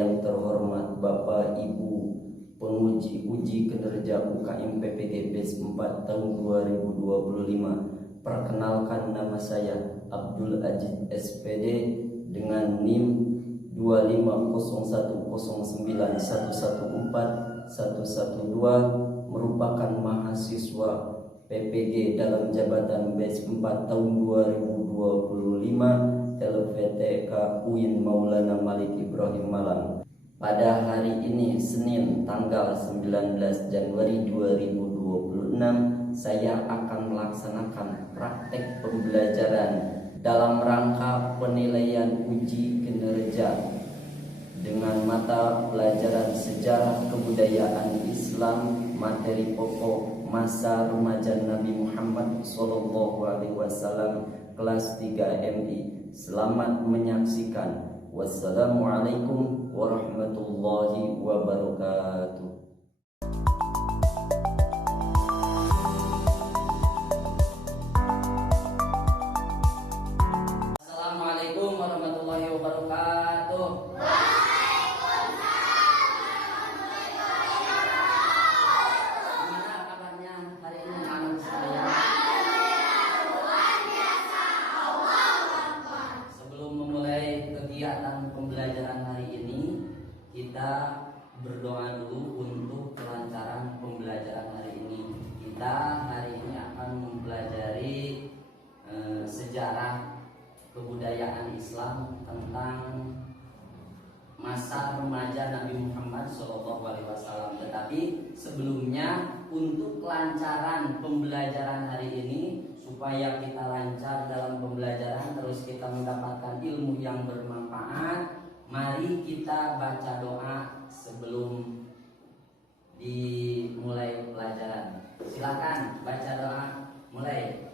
yang terhormat Bapak Ibu penguji uji kinerja UKM PPG PES 4 tahun 2025. Perkenalkan, nama saya Abdul Aziz SPD dengan NIM 25009114112, merupakan mahasiswa PPG dalam jabatan BES 4 tahun 2025 LPTK UIN Maulana Malik Ibrahim Malang. Pada hari ini Senin tanggal 19 Januari 2026, saya akan melaksanakan praktek pembelajaran dalam rangka penilaian uji kinerja dengan mata pelajaran sejarah kebudayaan Islam, materi pokok masa remaja Nabi Muhammad SAW, kelas 3 MI. Selamat menyaksikan. Wassalamualaikum warahmatullahi wabarakatuh. Assalamualaikum warahmatullahi wabarakatuh. Gimana kabarnya hari ini anak saya? Sebelum memulai kegiatan pembelajaran hari ini, kita berdoa dulu untuk kelancaran pembelajaran hari ini. Kita hari ini akan mempelajari sejarah kebudayaan Islam tentang masa remaja Nabi Muhammad SAW. Tetapi sebelumnya, untuk kelancaran pembelajaran hari ini, supaya kita lancar dalam pembelajaran, terus kita mendapatkan ilmu yang bermanfaat, mari kita baca doa sebelum dimulai pelajaran. Silakan baca doa, mulai.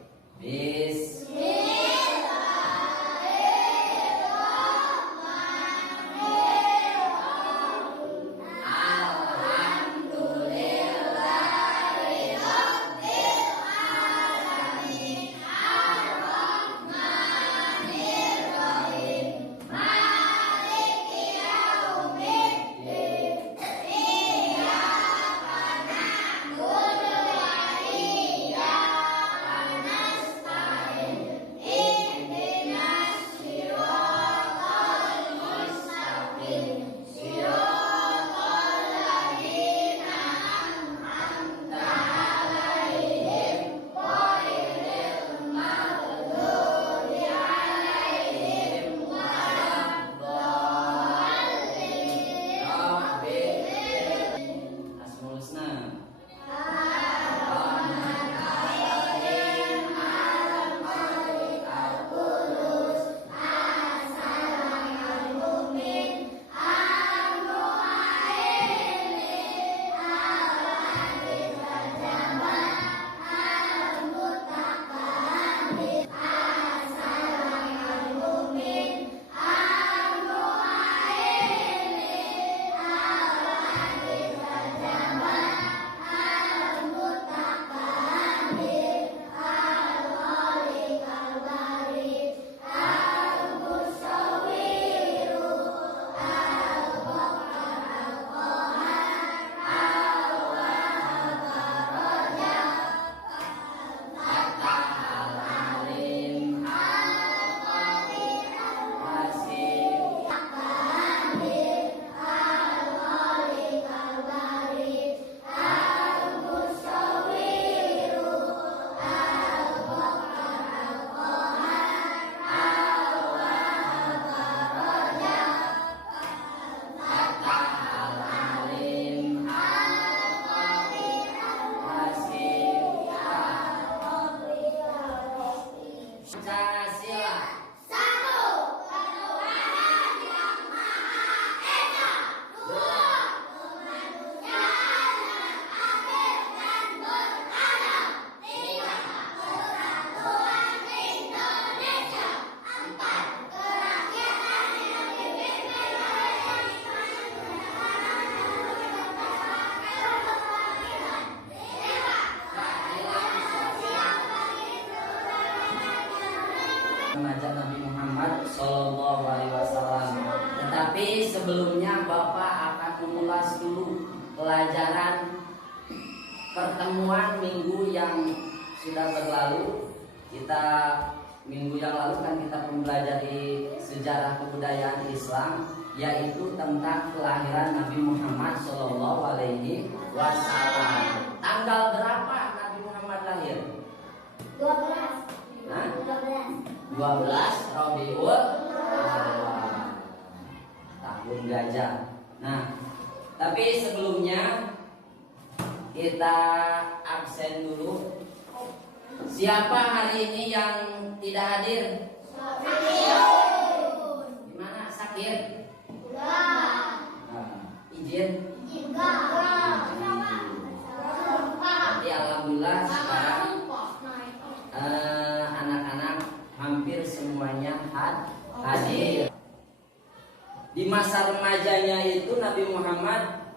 Bapak akan mengulas dulu pelajaran pertemuan minggu yang sudah berlalu. Minggu yang lalu kan kita mempelajari sejarah kebudayaan Islam, yaitu tentang kelahiran Nabi Muhammad Shallallahu Alaihi Wasallam. Tanggal berapa Nabi Muhammad lahir? 12. Hah? 12. 12 Rabiul Awal, tahun gajah. Nah, tapi sebelumnya kita absen dulu. Siapa hari ini yang tidak hadir? Gimana? Sakit? Izin? Jadi alhamdulillah sekarang anak-anak hampir semuanya hadir. Di masa remajanya itu Nabi Muhammad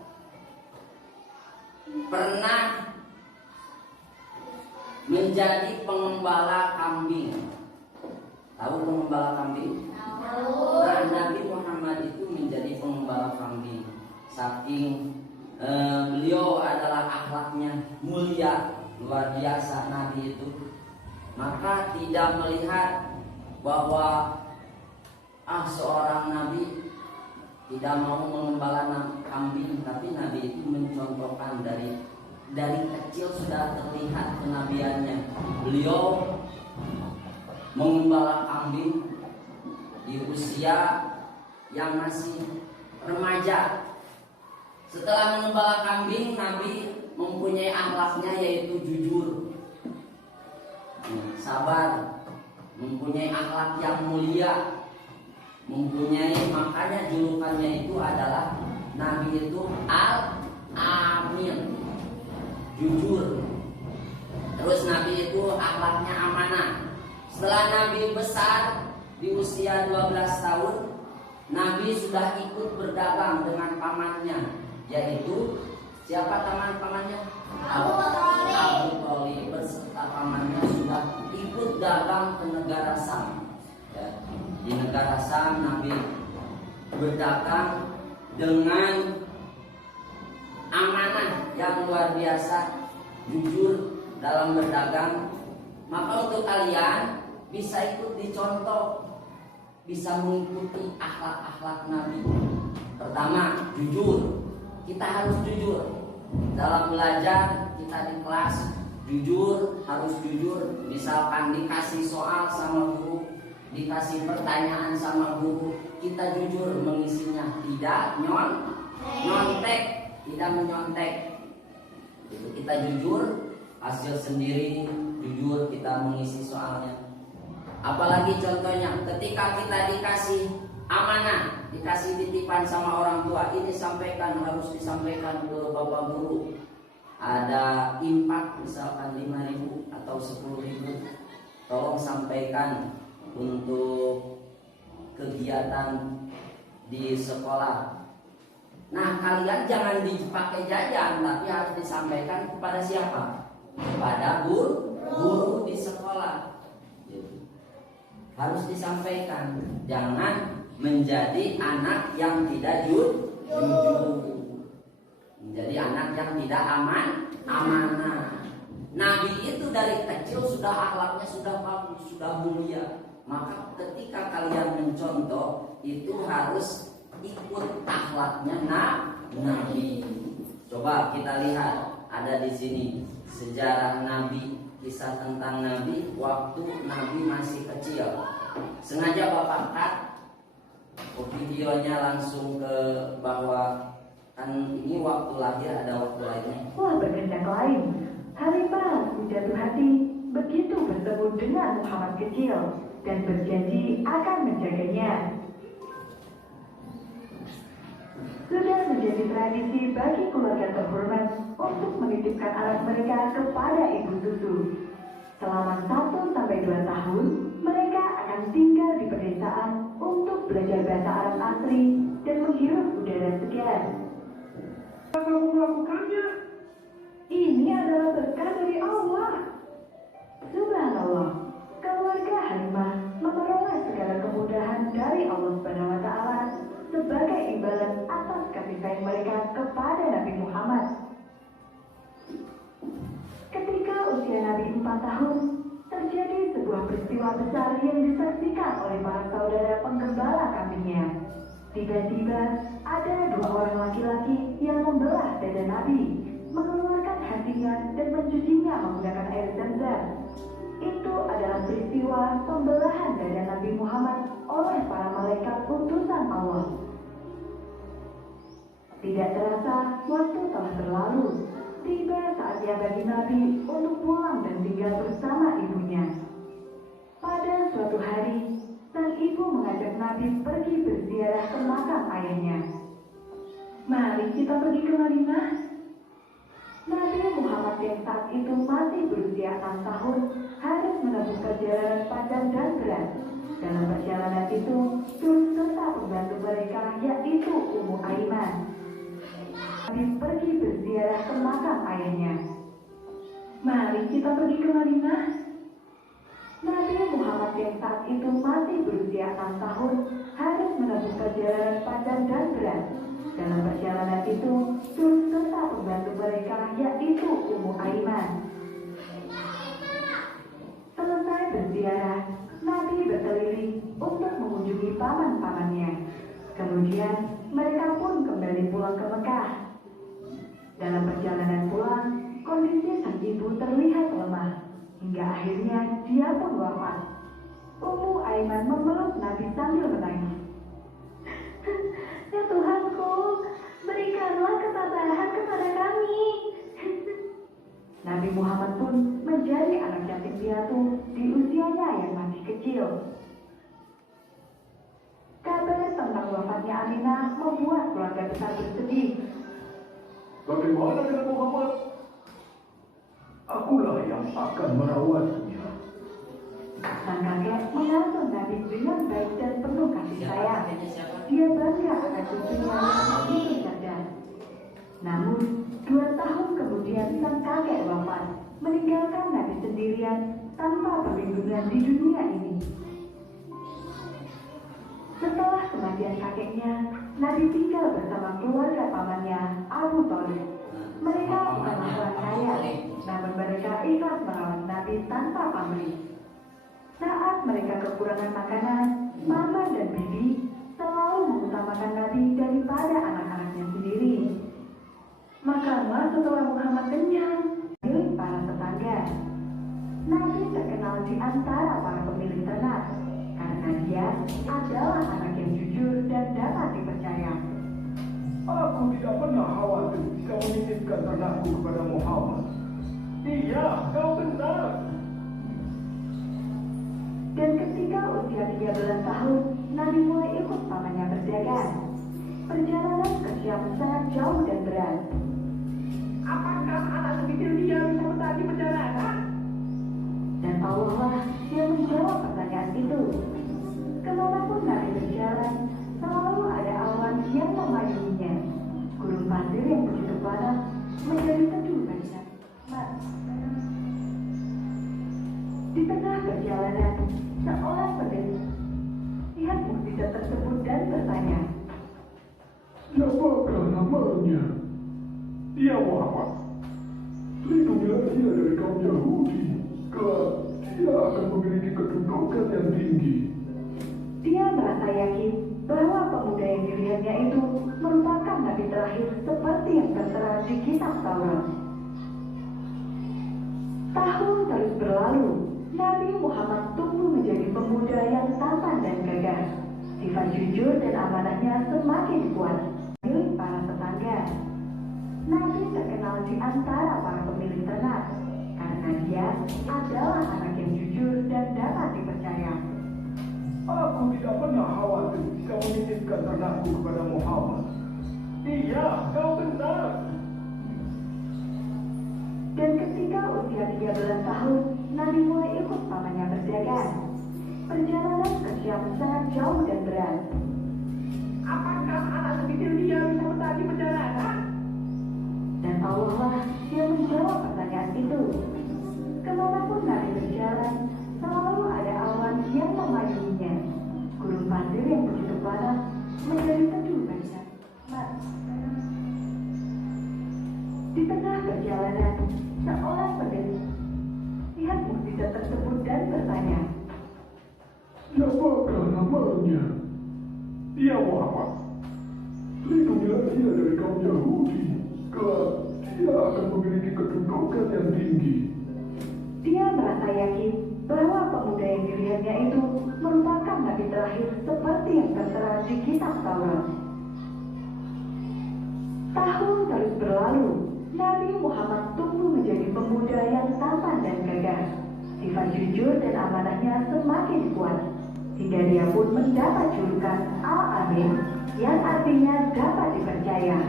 pernah menjadi pengembala kambing. Tahu pengembala kambing? Nah, Nabi Muhammad itu menjadi pengembala kambing. Saking beliau adalah akhlaknya mulia, luar biasa Nabi itu. Maka tidak melihat bahwa seorang Nabi tidak mau mengembala kambing, tapi Nabi itu mencontohkan dari kecil sudah terlihat kenabiannya. Beliau mengembala kambing di usia yang masih remaja. Setelah mengembala kambing, Nabi mempunyai akhlaknya yaitu jujur, sabar, mempunyai akhlak yang mulia, makanya julukannya itu adalah Nabi itu Al-Amin, jujur. Terus Nabi itu akhlaknya amanah. Setelah Nabi besar di usia 12 tahun, Nabi sudah ikut berdagang dengan pamannya, yaitu siapa pamannya? Abu Thalib beserta pamannya sudah ikut dagang ke negara Sam. Ya, di negara Sam Nabi berdagang dengan amanah yang luar biasa, jujur dalam berdagang. Maka untuk kalian bisa ikut dicontoh, bisa mengikuti akhlak-akhlak Nabi. Pertama, jujur. Kita harus jujur dalam belajar. Kita di kelas jujur, harus jujur. Misalkan dikasih soal sama guru, dikasih pertanyaan sama guru, kita jujur mengisinya, tidak nyontek, tidak menyontek. Itu kita jujur, hasil sendiri, jujur kita mengisi soalnya. Apalagi contohnya ketika kita dikasih amanah, dikasih titipan sama orang tua, ini harus disampaikan ke bapak guru. Ada impak misalkan 5.000 atau 10.000, tolong sampaikan untuk kegiatan di sekolah. Nah, kalian jangan dipakai jajan, tapi harus disampaikan kepada siapa? Kepada guru di sekolah. Harus disampaikan. Jangan menjadi anak yang tidak jujur. Menjadi anak yang tidak amanah. Nabi itu dari kecil sudah akhlaknya sudah bagus, sudah mulia. Maka ketika kalian mencontoh, itu harus ikut akhlaknya Nabi. Coba kita lihat, ada di sini sejarah Nabi, kisah tentang Nabi waktu Nabi masih kecil. Sengaja Bapak cut videonya langsung ke bawah, kan ini waktu lahir, ada waktu lahirnya. Wah, berkehendak lain. Halimah jatuh hati begitu bertemu dengan Muhammad kecil dan berjanji akan menjaganya. Sudah menjadi tradisi bagi keluarga terhormat untuk menitipkan anak mereka kepada ibu susu. Selama 1-2 tahun, mereka akan tinggal di pedesaan untuk belajar bahasa Arab asli dan menghirup udara segar. Kamu melakukannya? Ini adalah berkah dari Allah. Subhanallah, keluarga Halimah memperoleh segala kemudahan dari Allah Subhanahu wa Ta'ala sebagai imbalan atas tahun, terjadi sebuah peristiwa besar yang disaksikan oleh para saudara penggembala kambingnya. Tiba-tiba ada dua orang laki-laki yang membelah dada Nabi, mengeluarkan hatinya dan mencucinya menggunakan air zam-zam. Itu adalah peristiwa pembelahan dada Nabi Muhammad oleh para malaikat utusan Allah. Tidak terasa, waktu telah berlalu. Tiba saatnya bagi Nabi untuk pulang dan tinggal bersama ibunya. Pada suatu hari, sang ibu mengajak Nabi pergi berziarah ke makam ayahnya. Mari kita pergi ke Madinah. Nabi Muhammad yang saat itu masih berusia 6 tahun harus menempuh perjalanan panjang dan berat. Dalam perjalanan itu, turut serta pembantu mereka yaitu Ummu Aiman. Nabi pergi berziarah ke makam ayahnya. Mari kita pergi ke Madinah. Nabi Muhammad yang saat itu masih berusia 6 tahun harus menempuh perjalanan panjang dan berat. Dalam perjalanan itu, turut serta pembantu mereka yaitu Ummu Aiman. Selesai berziarah, Nabi berkeliling untuk mengunjungi paman-pamannya. Kemudian, mereka pun kembali pulang ke Mekah. Dalam perjalanan pulang, kondisi sang ibu terlihat lemah, hingga akhirnya dia pun wafat. Ummu Aiman memeluk Nabi sambil menangis. Ya Tuhanku, berikanlah ketabahan kepada kami. Nabi Muhammad pun menjadi anak yatim piatu di usianya yang masih kecil. Kabar tentang wafatnya Aminah membuat keluarga besar bersedih. Bagaimana dengan Muhammad? Akulah yang akan merawatnya. Sang kakek mengasuh Nabi dengan baik dan penuh kasih sayang. Siapa? Dia bangga akan cucunya yang begitu cerdas. Namun, 2 tahun kemudian sang kakek wafat, meninggalkan Nabi sendirian tanpa perlindungan di dunia ini. Setelah kematian kakeknya, Nabi tinggal bersama keluarga pamannya, Abu Thalib. Mereka bukanlah orang kaya, namun mereka ikhlas merawat Nabi tanpa pamrih. Saat mereka kekurangan makanan, Mama dan Bibi selalu mengutamakan Nabi daripada anak-anaknya sendiri. Makanlah setelah Muhammad kenyang, milik para tetangga. Nabi terkenal di antara para pemilik ternak, karena dia adalah anak yang jujur dan dapat dipercaya. Aku tidak pernah khawatir jika menitipkan ternakku kepada Muhammad. Iya, kau benar. Dan ketika usia 13 tahun, Nabi mulai ikut pamannya berdagang. Perjalanan ke Syam sangat jauh dan berat. Apakah anak sekecil dia bisa bertani perjalanan? Dan Allah lah yang menjawab pertanyaan itu. Kemanapun Nabi berjalan, selalu ada awan yang memayunginya. Gurun pasir yang begitu panas menjadi teduh bagi Nabi. Di tengah perjalanan, seorang pendeta lihat mukjizat tersebut dan bertanya, Siapakah namanya? Dia Muhammad. Lindungilah dia dari kaum Yahudi. Kelak, dia akan memiliki kedudukan yang tinggi. dia merasa yakin bahwa pemuda yang dilihatnya itu merupakan nabi terakhir seperti yang tertera di kitab Taurat. Tahun terus berlalu, Nabi Muhammad tumbuh menjadi pemuda yang tampan dan gagah. Sifat jujur dan amanahnya semakin kuat milik para tetangga. Nabi terkenal di antara para pemilik ternak, karena dia adalah anak yang jujur dan dapat dipercaya. Aku tidak pernah khawatir jika menitipkan ternakku kepada Muhammad. Iya, kau benar. Dan ketika usia 13 tahun, Nabi mulai ikut pamannya berdagang. Perjalanan ke Syam sangat jauh dan berat. Apakah anak sekecil dia bisa bertani perjalanan? Dan Allah lah yang menjawab pertanyaan itu. Kemanapun Nabi berjalan, selalu ada awan yang memayunginya. Gurun pasir yang begitu panas menjadi teduh bagi Nabi. Di tengah perjalanan, seorang pendeta lihat mukjizat tersebut dan bertanya, Siapakah namanya? Dia Muhammad. Lindungilah dia dari kaum Yahudi. Kelak dia akan memiliki kedudukan yang tinggi. dia merasa yakin bahwa pemuda yang dilihatnya itu merupakan nabi terakhir seperti yang tertera di kitab Taurat. Tahun terus berlalu, Nabi Muhammad tumbuh menjadi pemuda yang tampan dan gagah. Sifat jujur dan amanahnya semakin kuat, hingga dia pun mendapat julukan Al-Amin, yang artinya dapat dipercaya.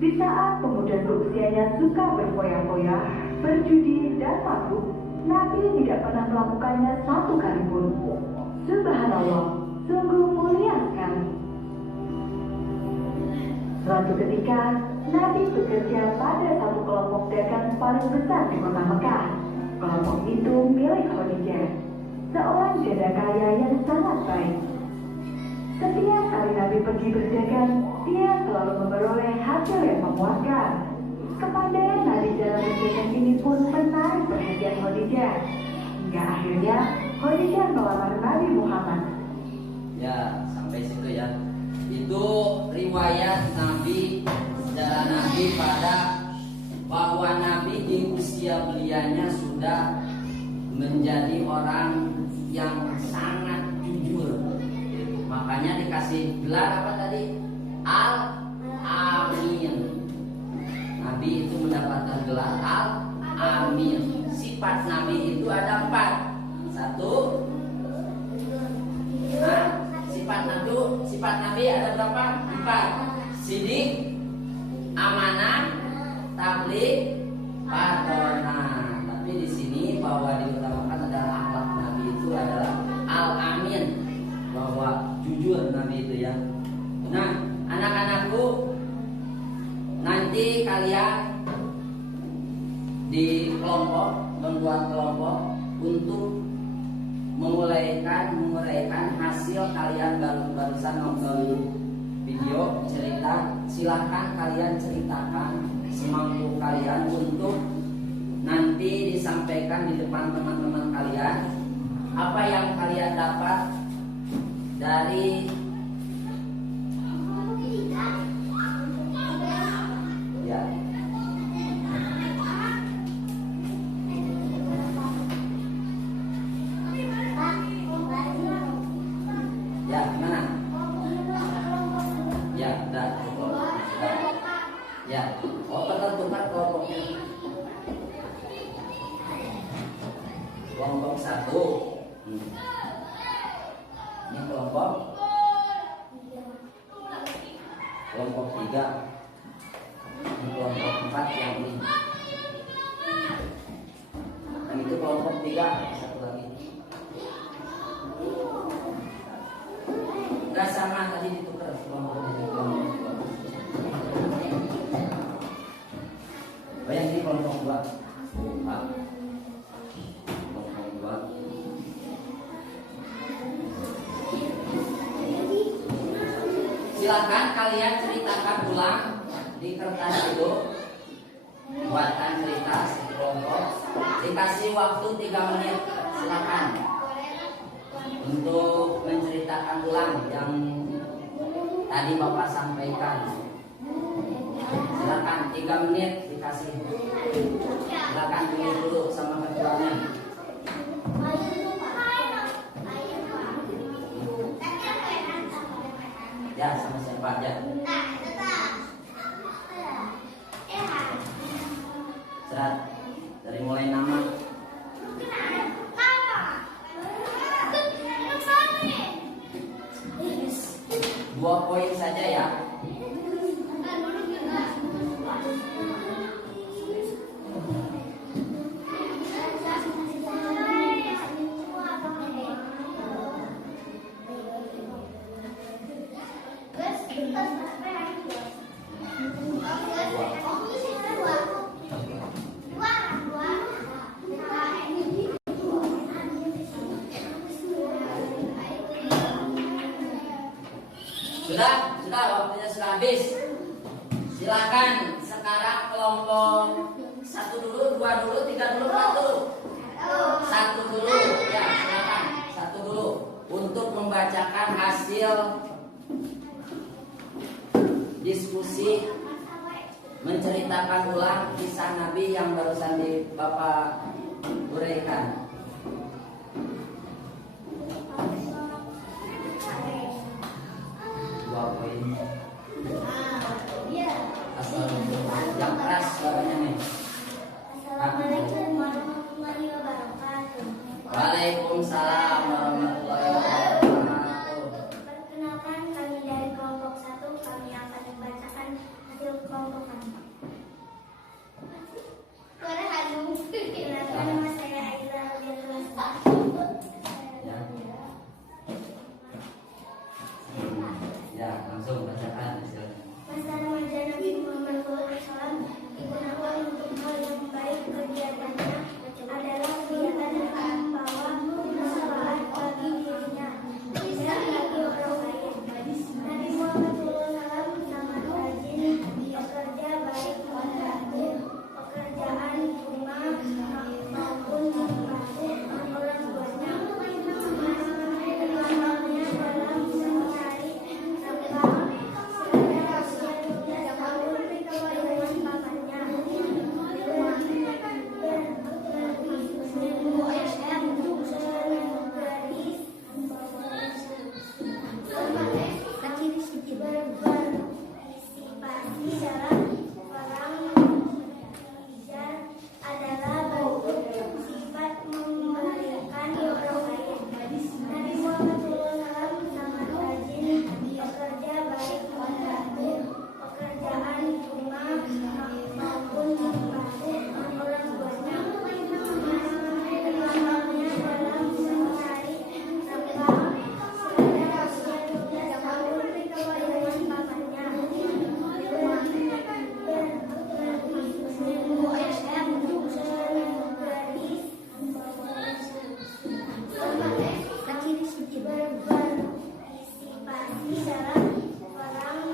Di saat pemuda seusianya suka berfoya-foya, berjudi, dan mabuk, Nabi tidak pernah melakukannya satu kali pun. Subhanallah, sungguh mulia sekali. Suatu ketika, Nabi bekerja pada satu kelompok dagang paling besar di kota Mekah. Kelompok itu milik Khadijah, seorang janda kaya yang sangat baik. Setiap kali Nabi pergi berdagang, dia selalu memperoleh hasil yang memuaskan. Kepandaian Nabi dalam berdagang ini pun menarik perhatian Khadijah. Hingga akhirnya Khadijah melamar Nabi Muhammad. Ya, sampai situ ya. Itu riwayat Nabi, sejarah Nabi pada bahwa Nabi di usia belianya sudah menjadi orang yang sangat jujur. Makanya dikasih gelar apa tadi? Al-Amin. Nabi itu mendapatkan gelar Al-Amin. Sifat Nabi itu ada 4. Satu, sifat Nabi ada berapa? 4. Sidik, amanah, tabligh, patonah. Tapi di sini bahwa diutamakan adalah akhlak Nabi itu adalah Al-Amin, bahwa jujur Nabi itu ya. Nah, anak-anakku, nanti kalian di kelompok membuat kelompok untuk menguraikan hasil kalian barusan nonton video cerita. Silahkan kalian ceritakan semampu kalian untuk nanti disampaikan di depan teman-teman kalian apa yang kalian dapat dari ya. Ya, mana? Ya, udah cukup. Ya, tentukan kelompoknya. Kelompok 1. Ini kelompok 3. Ini kelompok 4 yang ini. Dan itu kelompok 3. Satu lagi. Gak sama tadi ditukar kelompoknya. Oh yang ini kelompok 2. Kelompok 2. Silakan kalian ceritakan ulang di kertas itu. Buatkan cerita kelompok. Dikasih waktu 3 menit. Silakan untuk menceritakan ulang yang tadi Bapak sampaikan. Silakan 3 menit dikasih. Silakan dulu sama ketuanya. Ya, sama siapa aja? Serat. Dari mulai nama. 2 poin saja ya. Sudah waktunya sudah habis. Silakan sekarang kelompok 1 dulu, 2 dulu, 3 dulu, 4 dulu. satu dulu, ya silakan satu dulu untuk membacakan hasil diskusi menceritakan ulang kisah Nabi yang barusan di Bapak uraikan. Dua poin. Assalamualaikum. Yang keras suaranya nih. Assalamualaikum warahmatullahi wabarakatuh. Waalaikumsalam warahmatullahi wabarakatuh. Perkenalkan, kami dari kelompok 1, kami akan membacakan hasil kelompok kami. Perkenalkan, nama saya Aiza dari kelas 1. Ya, langsung bacakan hasilnya. Masa remaja Nabi Muhammad SAW digunakan untuk hal yang baik. Kegiatannya adalah kegiatan yang membawa manfaat bagi dirinya dan bagi orang lain. Nabi Muhammad SAW sangat rajin bekerja baik membantu pekerjaan rumah maupun membantu orang tuanya. Amalnya dalam mencari nafkah berpartisipasi dalam perang hijrah adalah bentuk sifat memberikan orang lain. Nabi Muhammad SAW sangat rajin bekerja baik membantu pekerjaan rumah maupun membantu orang tuanya. Amalnya dalam mencari nafkah berpartisipasi dalam perang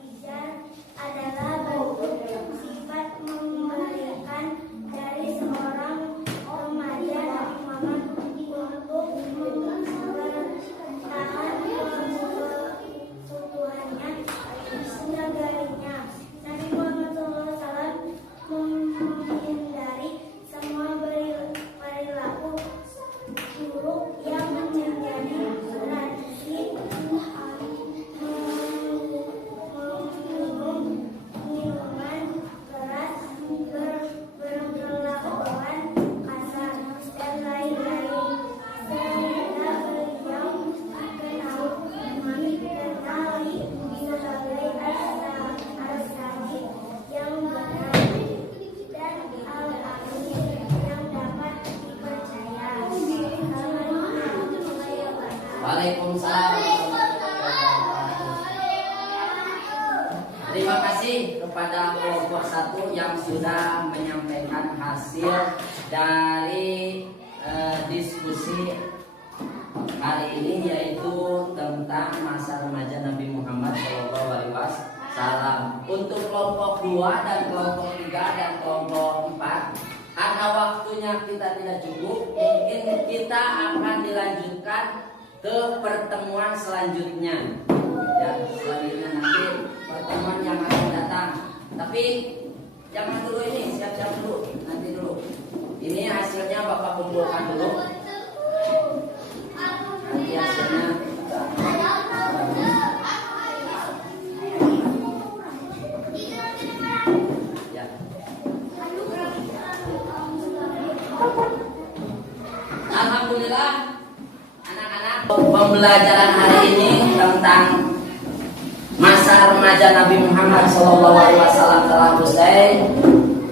hijrah adalah bentuk sifat memberikan dari seorang remaja Nabi Muhammad untuk bertahan keutuhannya negarinya. Nabi Muhammad SAW menghindari semua perilaku buruk yang menjadi tradisi minum minuman keras, berkelakuan kasar, dan lain-lain, sehingga beliau dikenali sebagai as-sajid yang benar dan al-amin yang dapat dipercaya. Waalaikumsalam. Terima kasih kepada kelompok 1 yang sudah menyampaikan hasil dari diskusi hari ini, yaitu tentang masa remaja Nabi Muhammad SAW. Untuk kelompok 2 dan kelompok 3 dan kelompok 4, karena waktunya kita tidak cukup, mungkin kita akan dilanjutkan ke pertemuan selanjutnya. Ya, selanjutnya nanti pertemuan yang akan datang. Tapi jangan dulu ini, siap-siap dulu, nanti dulu. Ini hasilnya Bapak kumpulkan dulu. Nanti hasilnya. Ya. Alhamdulillah, anak-anak, pembelajaran hari ini tentang masa remaja Nabi Muhammad SAW telah usai.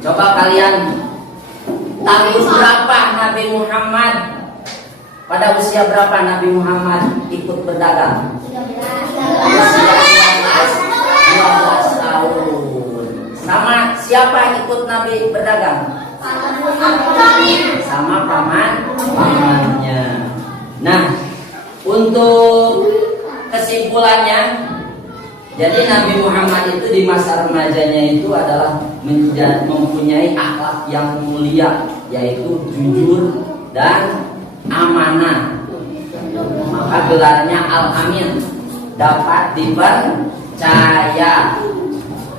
Coba kalian tahun berapa Nabi Muhammad, pada usia berapa Nabi Muhammad ikut berdagang? Usia 12 tahun. Sama siapa ikut Nabi berdagang? Sama pamannya. Nah, untuk kesimpulannya, jadi Nabi Muhammad itu di masa remajanya itu adalah mempunyai akhlak yang mulia, yaitu jujur, dan amanah. Maka gelarnya Al-Amin, dapat dipercaya.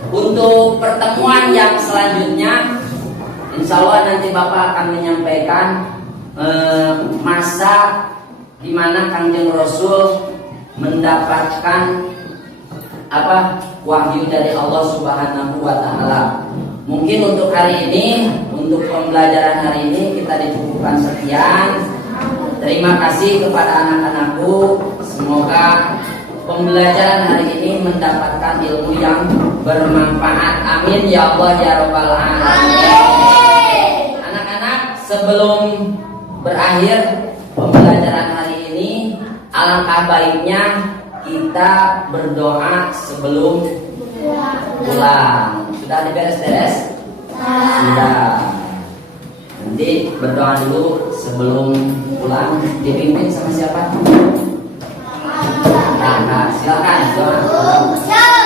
Untuk pertemuan yang selanjutnya, insya Allah nanti Bapak akan menyampaikan masa di mana Kangjeng Rasul mendapatkan wahyu dari Allah Subhanahu wa Ta'ala. Mungkin untuk hari ini, untuk pembelajaran hari ini kita dicukupkan sekian. Terima kasih kepada anak-anakku. Semoga pembelajaran hari ini mendapatkan ilmu yang bermanfaat. Amin ya Allah ya Rabbal alamin. Anak-anak, sebelum berakhir pembelajaran hari ini, alangkah baiknya kita berdoa sebelum pulang. Sudah diberes-beres? Sudah. Nanti berdoa dulu sebelum pulang. Dipimpin sama siapa? Nah, silakan doa.